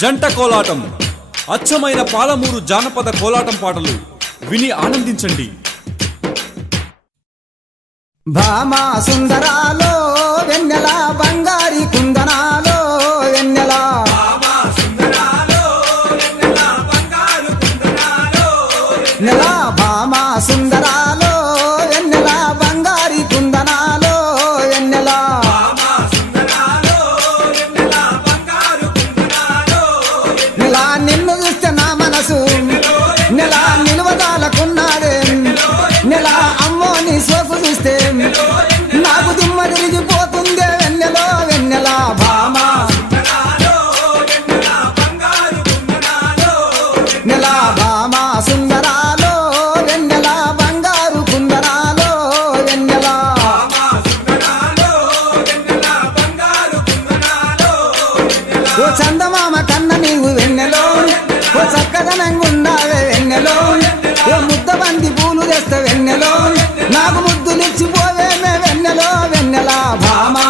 జంట కోలాటం అచ్చమైన పాలమూరు జానపద కోలాటం పాటలు విని ఆనందించండి. భామా సుందరాలో వెన్నెల బంగారి కుందనాలో వెన్నెల నెల భామా సుందరాలో వెన్నెల బంగారి కుందనాలో వెన్నెల నెల నిన్ను చూస్తే నా మనసు నెల నిలువదాలకున్నాడే నెల అమ్మో నీ సోకు చూస్తే నాకు దిమ్మ తిరిగిపోతుందే వెన్నెలో వెన్నెల భామా నెల భామా సుందరాలో వెన్నెల బంగారు కుందనాలో వెన్నెల ఓ చందమామ కన్న నీవు వెన్నెలో ఓ చక్కదనంగున్నావే వెన్నెలో ఓ ముద్ద బంది పూలు తెస్తా వెన్నెలో నాకు ముద్దులిచ్చిపోవేమే వెన్నెలో వెన్నెల భామా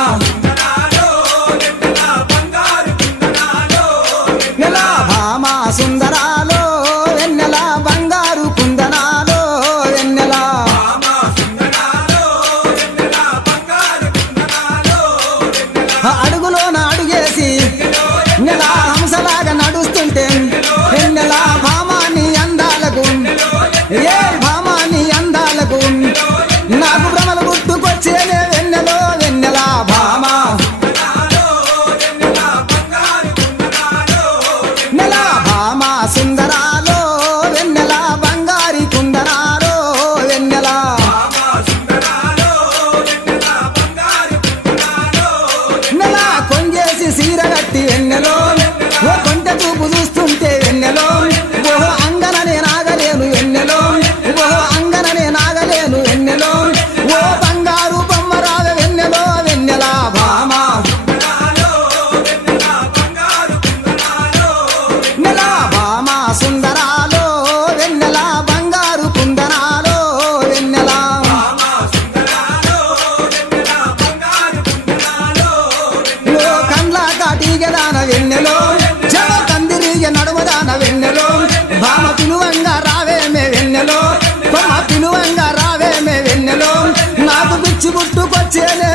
నెల భామా సుందరాలో వెన్నెల బంగారు కుందనాలో వెన్నెల అడుగులోన అడుగేసి నెల హంసలాగా నడుస్తుంటే వెన్నెల భామాని అందాలకు ఏ భామాని అందాలకు నాకు భ్రమలు గుర్తుకొచ్చేనే వెన్నెలో వెన్నెల భామా నెల భామా సుందరాలో వెన్నెల బంగారి కుందనాలో వెన్నెల నెల కొంగేసి సీర కట్టి వెన్నెలో ఓ కొంట చూపు చూస్తుంటే వెన్నెలో ఓహో అంగననే నాగలేను వెన్నెలో ఓహో అంగననే నాగలేను వెన్నెలో ఓ బంగారు బొమ్మరావ వెన్నెలో వెన్నెల భామా నెల భామా సుందరాలో వెన్నెల బంగారు కుందనాలో వెన్నెల ఓ కండ్ల కాటిగదాన వెన్నెలో జవ కందిరిగ నడుమదాన వెన్నెలో భామ పిలువంగా రావేమే వెన్నెలో భామ పిలువంగా రావేమే వెన్నెలో నాకు పిచ్చి పుట్టుకొచ్చేనే